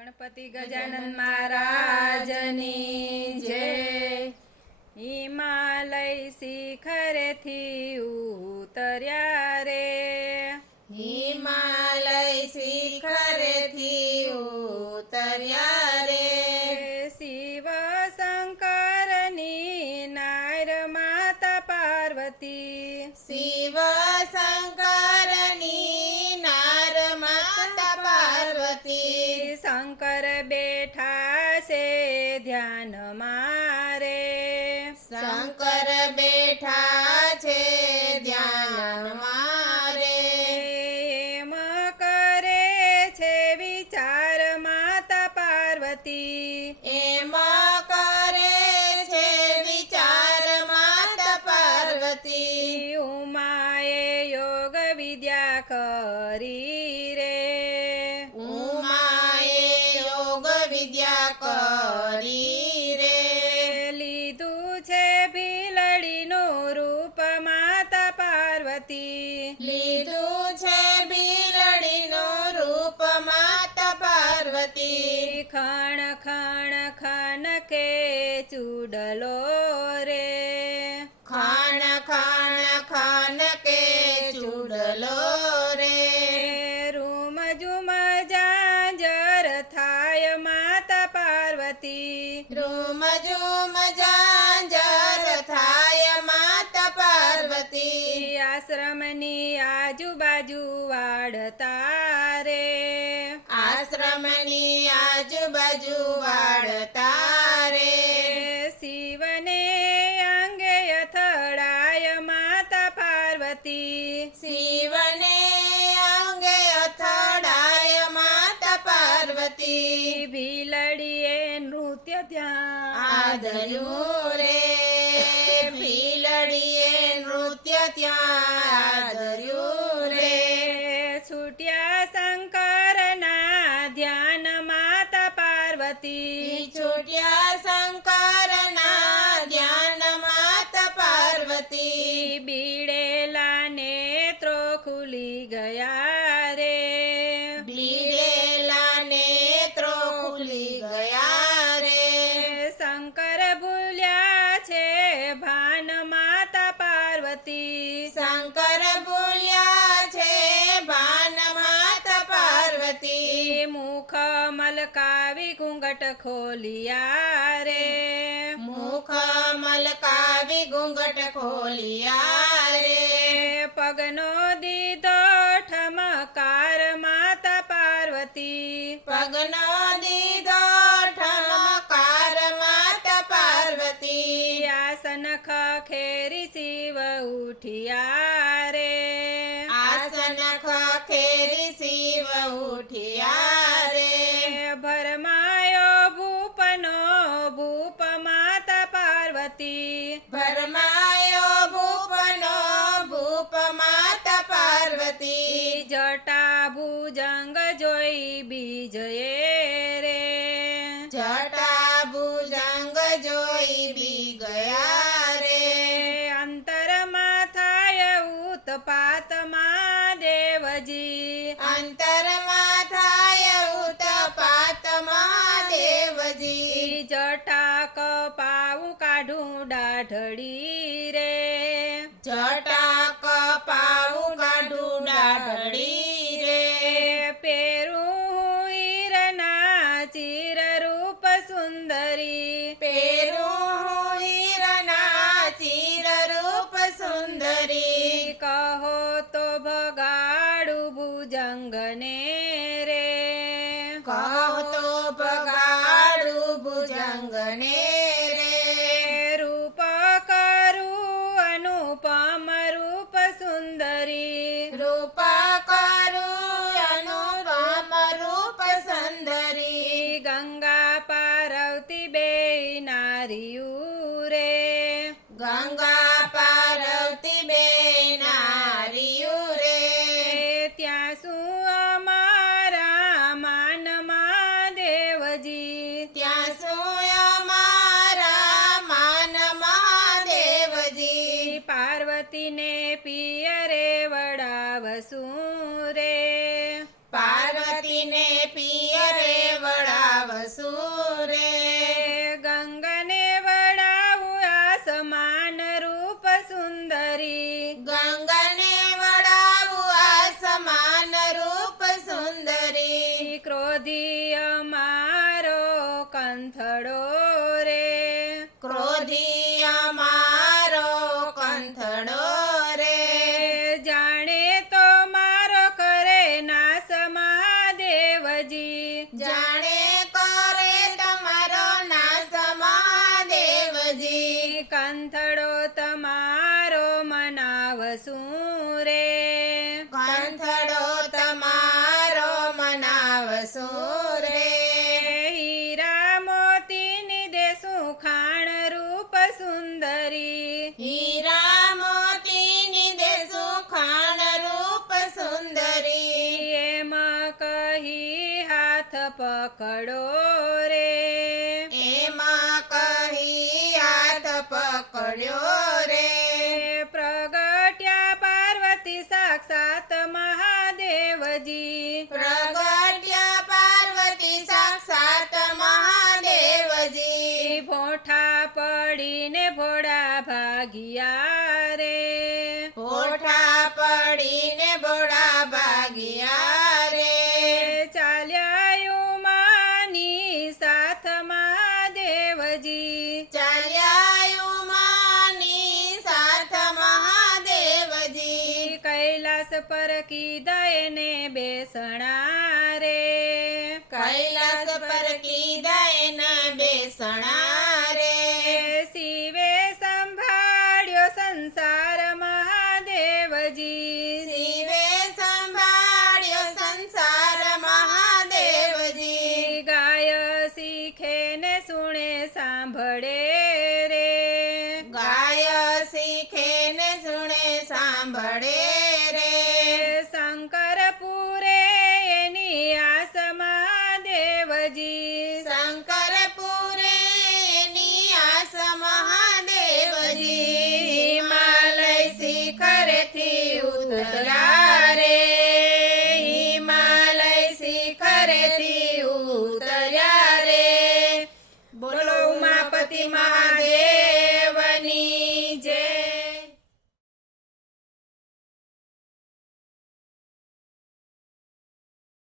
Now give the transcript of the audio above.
ગણપતિ ગજાનન મહારાજની જય હિમાલય શિખરેથી ઉતર્યા રે. હિમાલય શિખરેથી ઉતર્યા રે. શિવ શંકરની નાર માતા પાર્વતી. શિવ શંકરની નાર માતા પાર્વતી. શંકર કરી રે. લીધું છે ભીલડીનું રૂપ માતા પાર્વતી. લીધું છે બિલડીનો રૂપ માતા પાર્વતી. ખણ ખણ ખણ કે ચૂડલો વાળતા રે આશ્રમની આજુબાજુ વાડતા રે શિવને અંગે અથડાય માતા પાર્વતી. શિવને અંગે અથડાય માતા પાર્વતી. ભીલડીએ નૃત્ય ત્યાં આદર્યું ખુલી ગયા રે. બીડેલા નેત્રો ખુલી ગયા રે. શંકર ભૂલ્યા છે ભાન માતા પાર્વતી. શંકર ભૂલ્યા છે ભાન માતા પાર્વતી. મુખ મલકાવી ઘૂંઘટ ખોલિયા રે. મુખ મલકાવી ઘૂંઘટ ખોલિયા રે. પગનો ઉઠિયા રે આસન ખખેરી શિવ ઉઠિયા રે ભરમાયો ભૂપનો ભૂપ માતા પાર્વતી. ભરમાયો ભૂપનો ભૂપ માતા પાર્વતી. જટા ભુજંગ જોઈ બીજયે દેવજી ગંગા પાર્વતી બે નારીયું રે. ત્યાં શું અમારા માનમાં દેવજી ત્યાં શું અમારા માનમાં દેવજી પાર્વતીને પિયરે વડાવશું. ક્રોધી અમારો કંથડો રે. જાણે તો મારો કરે નાશ મહાદેવજી. જાણે કરે તમારો નાશ મહાદેવજી. કંથડો તમારો મનાવશું પકડો રે. એમાં કહી હાથ પકડ્યો? બેસણા રે? કૈલાસ પર કીધા ના બેસણા રે. શિવે સંભાળ્યો સંસાર મહાદેવજી. શિવે સંભાળ્યો સંસાર મહાદેવજી. ગાય શીખે ને સુણે સાંભળે મહાદેવજી શંકરપુરે એની આસ મહાદેવજી હિમાલય શિખરેથી ઉતરા રે હિમાલય શિખરેથી